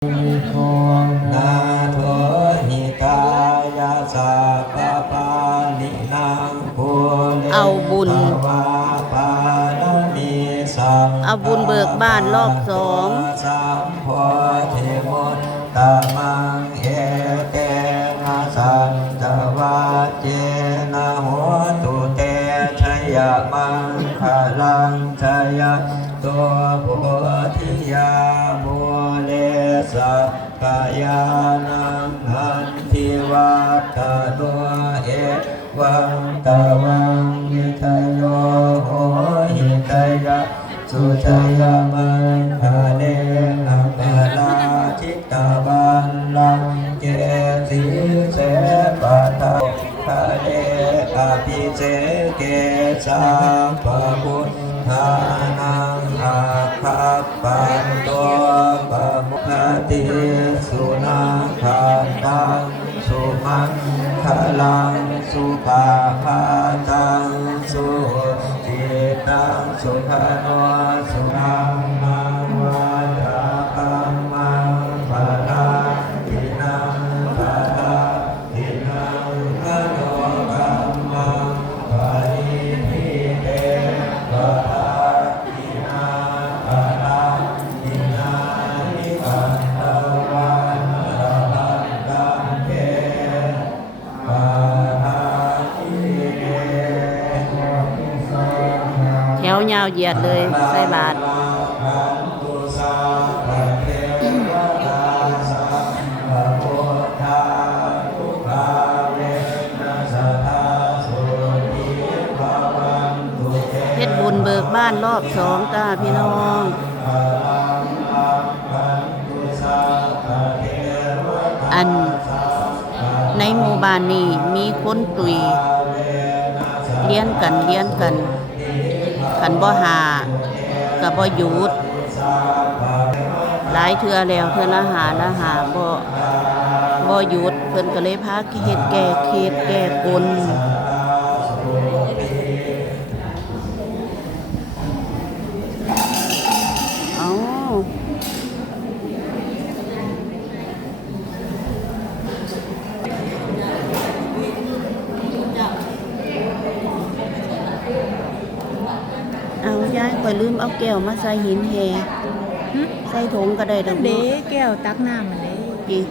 โทนาโทหิตายาสัพพปานินางภูเลเอาบุญภวาปานานิสัง เอาบุญเบิกบ้านรอบสอง สัมโพธิมุตตะมังเอเตนะสันตวาเจนะโหตุเตชยมังคลังชยตัวโพธิยาโมเลสกายานังหันทิวัตตัวเอวังตะวังยิทยโยโหหิตยะสุชยมังคเนอัปปลาทิตาบันลังเจสิเสปะทะคะเนอภิเสเกสัพพพุทธานังอาคัปปันตัวปะมุขติสุนาคันตังสุมังคลังสุภาภาตังสุจิตังสุขโนสุรังมังวาจาคัมมังปะทาทินังปะทาทินังขโนกัมมังปะริทิเตปะทาทินังปะทาทินังนิคันตวันละพันตังเทปะทาทิเต แถวยาวเหยียดเลยใส่บาตรเฮ็ดบุญเบิกบ้านรอบสองจ้าพี่น้องอันในหมู่บ้านนี้มีคนตุยเลี้ยนกันขันบ่หากับบ่หยุดหลายเทื่อแล้วเทื่อละหาบ่หยุดเพิ่นก็เลยพาเฮ็ดแก้เคล็ดแก้กลเอายายข่อยลืมเอาแก้วมาใส่หินแฮใส่ถุงก็ได้ดอก เด้ เนาะ แก้วตักน้ำมันเด้ กี่